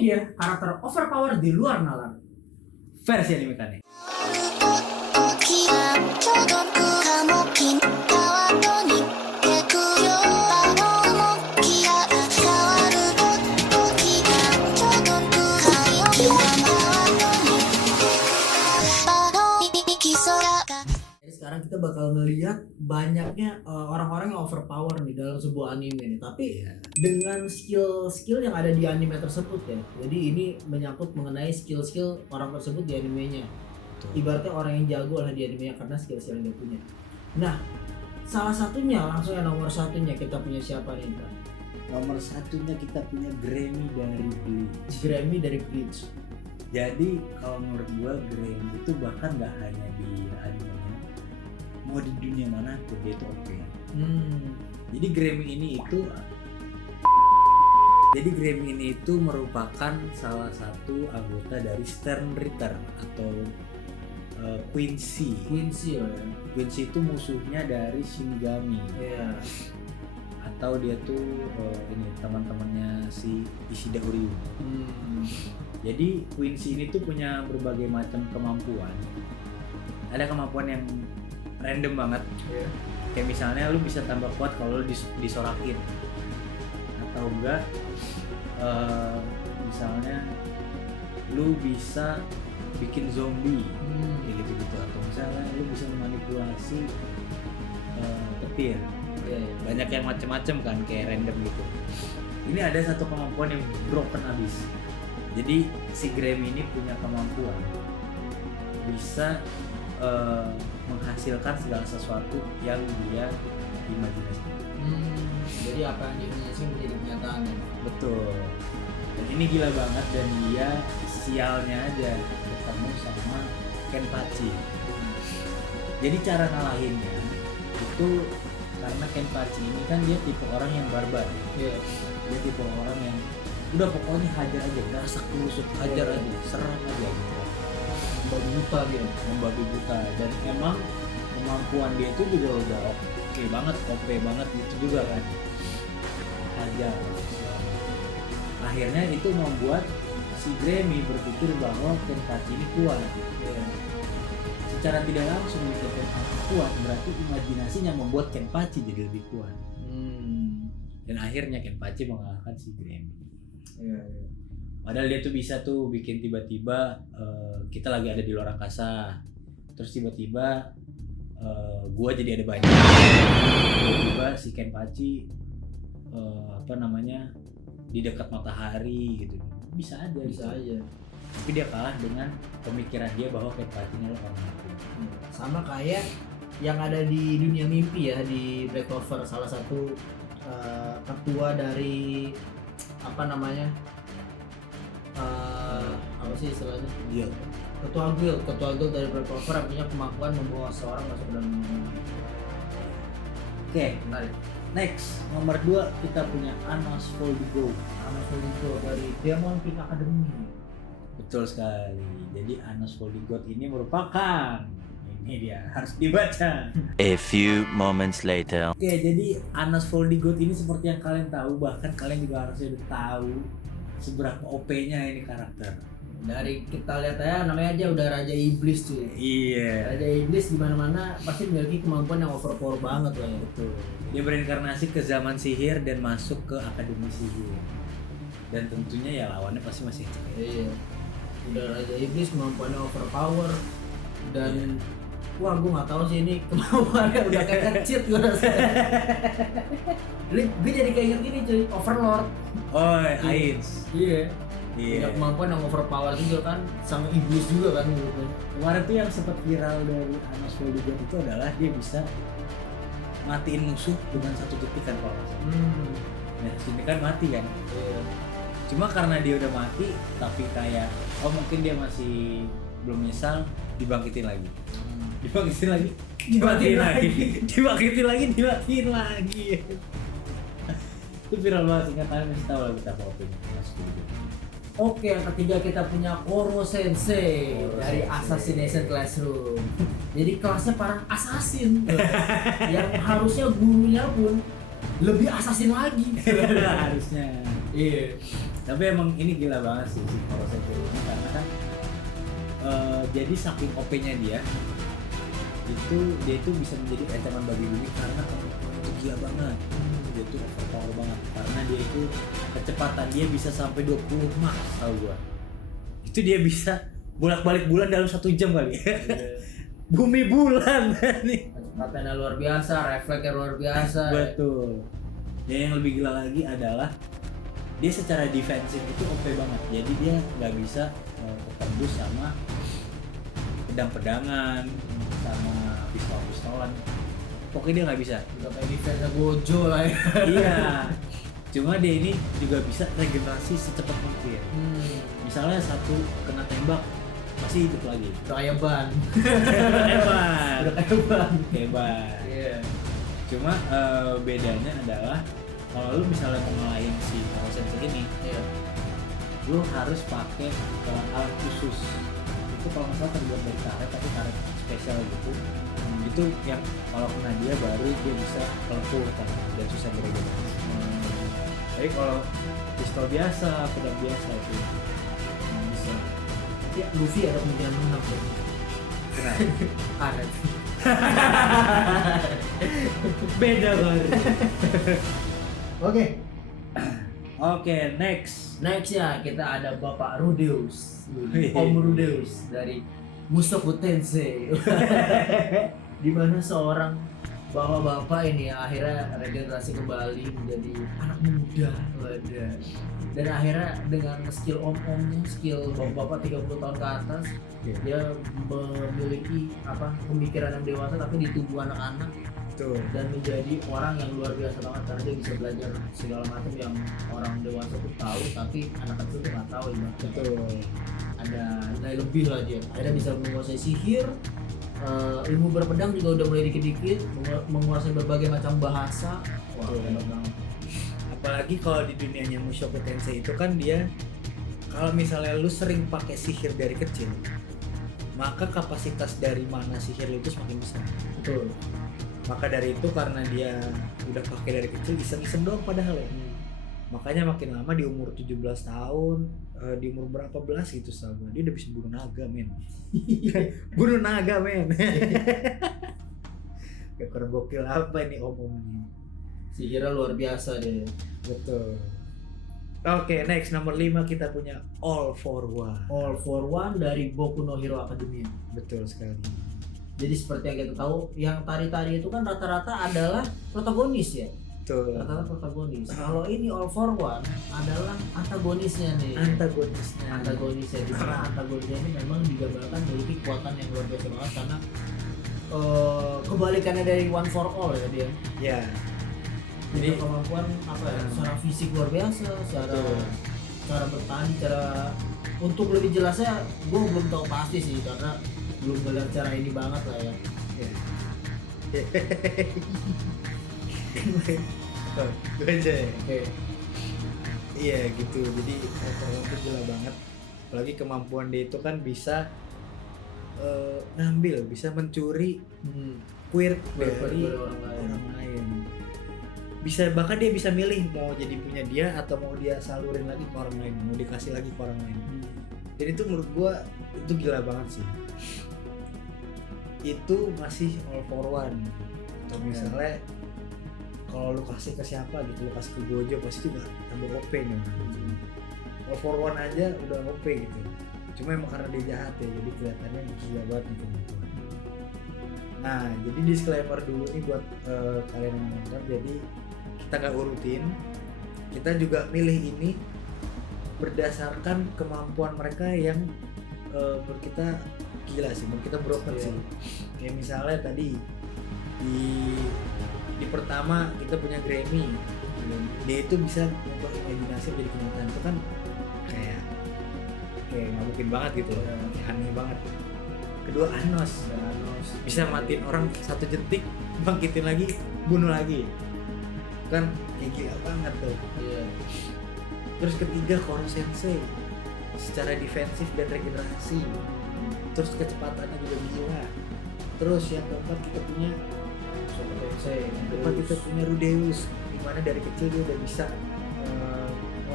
dia karakter overpower di luar nalar. Versi anime kan. Jadi sekarang kita bakal ngelihat banyaknya orang-orang yang overpower nih dalam sebuah anime nih. Tapi dengan skill-skill yang ada di anime tersebut ya. Jadi ini menyangkut mengenai skill-skill orang tersebut di animenya. Ibaratnya orang yang jago lah di animenya karena skill-skill yang dia punya. Nah, salah satunya langsung yang nomor satunya kita punya siapa nih, Pak? Nomor satunya kita punya Grammy dari Bleach. Grammy dari Bleach. Jadi kalau menurut gua Grammy itu bahkan gak hanya di animenya, mau di dunia mana pun dia itu oke. Jadi Grammy ini itu merupakan salah satu anggota dari Stern Ritter atau Quincy ya. Quincy itu musuhnya dari Shinigami. Iya. Atau dia tuh ini teman-temannya si Ishida Uryu. Jadi Quincy ini tuh punya berbagai macam kemampuan. Ada kemampuan yang random banget. Yeah. Kayak misalnya lu bisa tambah kuat kalau lu disorakin. Atau enggak misalnya lu bisa bikin zombie kayak gitu-gitu. Atau misalnya lu bisa memanipulasi petir. Yeah. Banyak yang macam-macam kan, kayak random gitu. Ini ada satu kemampuan yang broken abis. Jadi si Grammy ini punya kemampuan bisa menghasilkan segala sesuatu yang dia imajinasikan. Jadi apa yang diimajinasi menjadi kenyataan ya? Betul. Dan ini gila banget, dan dia sialnya aja ketemu sama Kenpachi. Jadi cara ngalahinnya itu karena Kenpachi ini kan dia tipe orang yang barbar. Iya. Dia tipe orang yang udah pokoknya hajar aja, gasak kusuk, hajar aja, serang aja gitu. Membabi buta dia. Membabi buta, dan emang kemampuan dia itu juga udah oke banget, OP banget gitu juga kan. Hajar. Akhirnya itu membuat si Grammy berpikir bahwa Kenpachi ini kuat. Iya. Secara tidak langsung bikin Kenpachi kuat, berarti imajinasinya membuat Kenpachi jadi lebih kuat. Dan akhirnya Kenpachi mengalahkan si Grammy. Iya. Padahal dia tuh bisa tuh bikin tiba-tiba kita lagi ada di luar angkasa, terus tiba-tiba gua jadi ada banyak. Tiba-tiba si Kenpachi di dekat matahari gitu. Bisa aja. Tapi dia kalah dengan pemikiran dia bahwa Kenpachi ini adalah orang mati. Sama kayak yang ada di dunia mimpi ya, di Black Clover, salah satu ketua dari apa sih istilahnya? Iya. Ketua guild dari Black Clover yang punya kemampuan membawa seorang masuk ke dalam dunia. Oke, Menarik. next nomor 2 kita punya Anos Voldigo. Anos Voldigo dari Demon King Academy. Betul sekali. Jadi Anos Voldigo ini merupakan, ini dia harus dibaca. A few moments later. Oke, jadi Anos Voldigo ini seperti yang kalian tahu, bahkan kalian juga harusnya udah tahu seberapa OP-nya ini karakter. Dari kita lihat aja namanya aja udah Raja Iblis tuh. Iya. Raja Iblis di mana-mana pasti memiliki kemampuan yang overpower banget lah ya. Betul. Dia berinkarnasi ke zaman sihir dan masuk ke akademi sihir. Dan tentunya ya lawannya pasti masih kecil. Iya. Udah Raja Iblis kemampuannya overpower dan wah gue nggak tahu sih ini kemampuannya udah kayak cheat gue rasanya. Gue jadi kayak inget gini cuy, Overlord. Oh, Ainz. Iya. Iya. Punya kemampuan yang overpower juga kan, sama iblis juga kan gitu. Kemarin tuh yang sempat viral dari Anos Voldigo itu adalah dia bisa matiin musuh dengan satu jetikan kalau nggak salah. Nah, sini kan mati kan. Iya. Cuma karena dia udah mati, tapi kayak mungkin dia masih belum menyesal, dibangkitin lagi. Dimatiin lagi. Itu viral banget, sehingga kalian masih tahu lah betapa OP-nya Anos Voldigo. Oke, yang ketiga kita punya Koro Sensei dari Assassination Classroom. Jadi kelasnya para assassin yang harusnya gurunya pun lebih assassin lagi. Harusnya. Iya. Tapi emang ini gila banget sih si Kurosaki ini karena kan jadi saking OP-nya dia itu bisa menjadi ancaman bagi bumi karena itu gila banget. Dia tuh overpower banget karena dia itu kecepatan dia bisa sampai 20 Mach tahu gua. Itu dia bisa bolak-balik bulan dalam 1 jam kali. Bumi bulan nih. Kecepatannya luar biasa, refleksnya luar biasa. Betul. Dan yang lebih gila lagi adalah dia secara defensif itu OP banget. Jadi dia nggak bisa ketembus sama pedang-pedangan, sama pistol-pistolan. Pokoknya dia nggak bisa. Udah kayak defense Gojo lah ya. Iya. Cuma dia ini juga bisa regenerasi secepat mungkin. Misalnya satu kena tembak masih hidup lagi. Udah kayak ban. Hebat. Udah kayak ban. Hebat. Iya. Cuma bedanya adalah kalau lu misalnya mau ngalahin si Karo Sensei ini, Iya. lu harus pakai alat khusus. Itu kalau nggak salah terbuat dari karet, tapi karet spesial gitu. Itu yang kalau kena dia baru dia bisa melepuh dan susah beregenerasi. Tapi kalau pistol biasa, pedang biasa itu nggak bisa. Ya, Luffy ada kemungkinan menang tuh. Kenapa? Karet. Beda baru. Oke. Oke, next. Next ya kita ada Bapak Rudeus, Wih. Om Rudeus dari Mushoku Tensei. Di mana seorang bapak-bapak ini ya, akhirnya regenerasi kembali menjadi anak muda. Wadah. Dan akhirnya dengan skill om-omnya, skill bapak-bapak 30 tahun ke atas, dia memiliki pemikiran yang dewasa tapi di tubuh anak-anak. Tuh. Dan menjadi orang yang luar biasa banget karena dia bisa belajar segala macam yang orang dewasa tuh tahu tapi anak kecil tuh nggak tahu ya. Betul. Ada nilai lebih lah dia. Akhirnya bisa menguasai sihir, ilmu berpedang juga udah mulai dikit-dikit, menguasai berbagai macam bahasa. Wah, Betul. hebat banget. Apalagi kalau di dunianya Mushoku Tensei itu kan dia kalau misalnya lu sering pakai sihir dari kecil, maka kapasitas dari mana sihir lu itu semakin besar. Betul. Maka dari itu karena dia udah pakai dari kecil iseng-iseng doang padahal ya. Makanya makin lama di umur 17 tahun, di umur berapa belas gitu sama dia udah bisa bunuh naga men. Bunuh naga men. Ya kurang gokil apa ini om-omnya. Sihirnya luar biasa dia. Betul. Oke, next nomor 5 kita punya All for One. All for One dari Boku no Hero Academia. Betul sekali. Jadi seperti yang kita tahu, yang tari-tari itu kan rata-rata adalah protagonis ya. Betul. Rata-rata protagonis. Kalau ini All for One adalah antagonisnya nih. Antagonisnya di mana antagonisnya ini memang digambarkan memiliki kekuatan yang luar biasa banget karena kebalikannya dari One for All ya dia. Ya. Jadi kemampuan secara fisik luar biasa, cara bertahan, cara untuk lebih jelasnya gue belum tahu pasti sih karena belum melihat cara ini banget lah ya. Gue aja ya. Oke. Iya gitu. Jadi All itu gila banget. Apalagi kemampuan dia itu kan bisa ngambil, bisa mencuri quirk dari orang lain. Bisa bahkan dia bisa milih mau jadi punya dia atau mau dia salurin lagi ke orang lain, mau dikasih lagi ke orang lain. Jadi itu menurut gua itu gila banget sih. Itu masih all for one. Atau misalnya kalau lu kasih ke siapa gitu, lu kasih ke Gojo pasti juga tambah OP nih. All for one aja udah OP gitu. Cuma emang karena dia jahat ya, jadi kelihatannya gila banget gitu. Nah, jadi disclaimer dulu nih buat kalian yang nonton. Jadi kita nggak urutin, kita juga milih ini berdasarkan kemampuan mereka yang menurut kita gila sih, menurut kita broken sih. Kayak misalnya tadi di pertama kita punya Grammy, dia itu bisa mengubah imajinasi menjadi kenyataan. Itu kan kayak nggak mungkin banget gitu loh, kayak aneh banget. Kedua Anos bisa matiin orang satu detik, bangkitin lagi, bunuh lagi, kan kayak gila banget tuh. Terus ketiga Koro Sensei secara defensif dan regenerasi, terus kecepatannya juga gila. Terus yang keempat kita punya Rudeus, dimana dari kecil dia udah bisa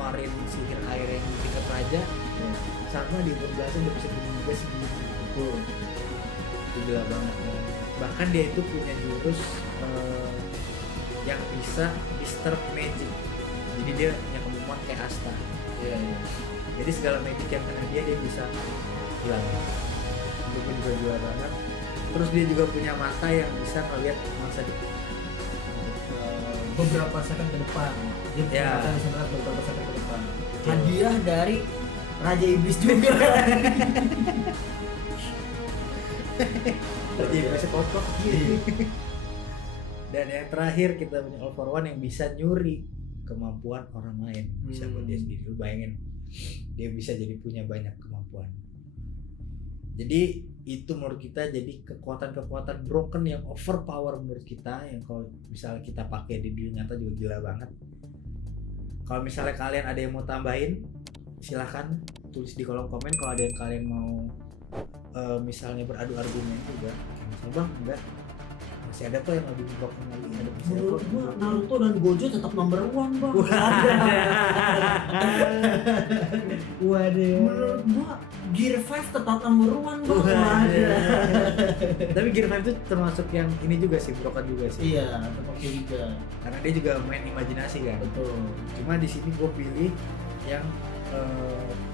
ngeluarin sihir air yang di tingkat raja sama di umur belasan udah bisa bikin juga segini. Betul. Itu gila banget ya. Bahkan dia itu punya jurus yang bisa disturb magic. Jadi dia punya kemampuan kayak Asta. Iya. Jadi segala magic yang kena dia bisa hilang. Itu pun juga gila banget. Terus dia juga punya mata yang bisa ngeliat masa depan. Beberapa second ke depan. Dia Ya. bisa melihat beberapa second ke depan. Hadiah dari Raja Iblis juga. Jadi bisa kotor. Dan yang terakhir kita punya All for One yang bisa nyuri kemampuan orang lain. Bisa buat dia sendiri. Lu bayangin, dia bisa jadi punya banyak kemampuan. Jadi itu menurut kita jadi kekuatan-kekuatan broken yang overpower menurut kita, yang kalau misalnya kita pakai di dunia nyata juga gila banget. Kalau misalnya kalian ada yang mau tambahin, silahkan tulis di kolom komen. Kalau ada yang kalian mau misalnya beradu argumen juga, misalnya bang enggak, masih ada kok yang lebih broken lagi, ada masih ada Menurut kok. gua Naruto dan Gojo tetap number 1 bang. Waduh. Menurut gua Gear 5 tetap number 1 bang. Tapi Gear 5 itu termasuk yang ini juga sih, broken juga sih. Iya, tetap juga. Karena dia juga main imajinasi kan. Betul. Cuma di sini gue pilih yang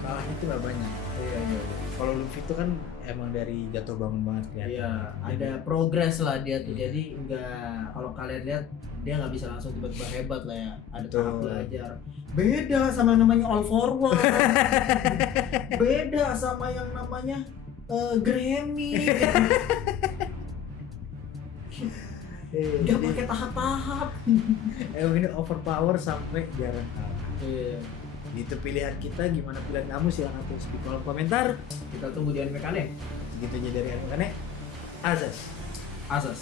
kalahnya itu gak banyak. Iya. Kalau Luffy itu kan emang dari jatuh bangun banget kelihatan. Iya, ada progres lah dia tuh. Jadi enggak, kalau kalian lihat dia nggak bisa langsung tiba-tiba hebat lah ya. Ada tahap Betul. belajar. Beda sama yang namanya All Forward. Beda sama yang namanya Grammy. Dia pakai tahap-tahap. Emang ini overpower sampai jarang kalah. Iya. Itu pilihan kita, gimana pilihan kamu silahkan tulis di kolom komentar. Kita tunggu di anime Kane. Segitu aja dari Anime Kane. Azas. Asas.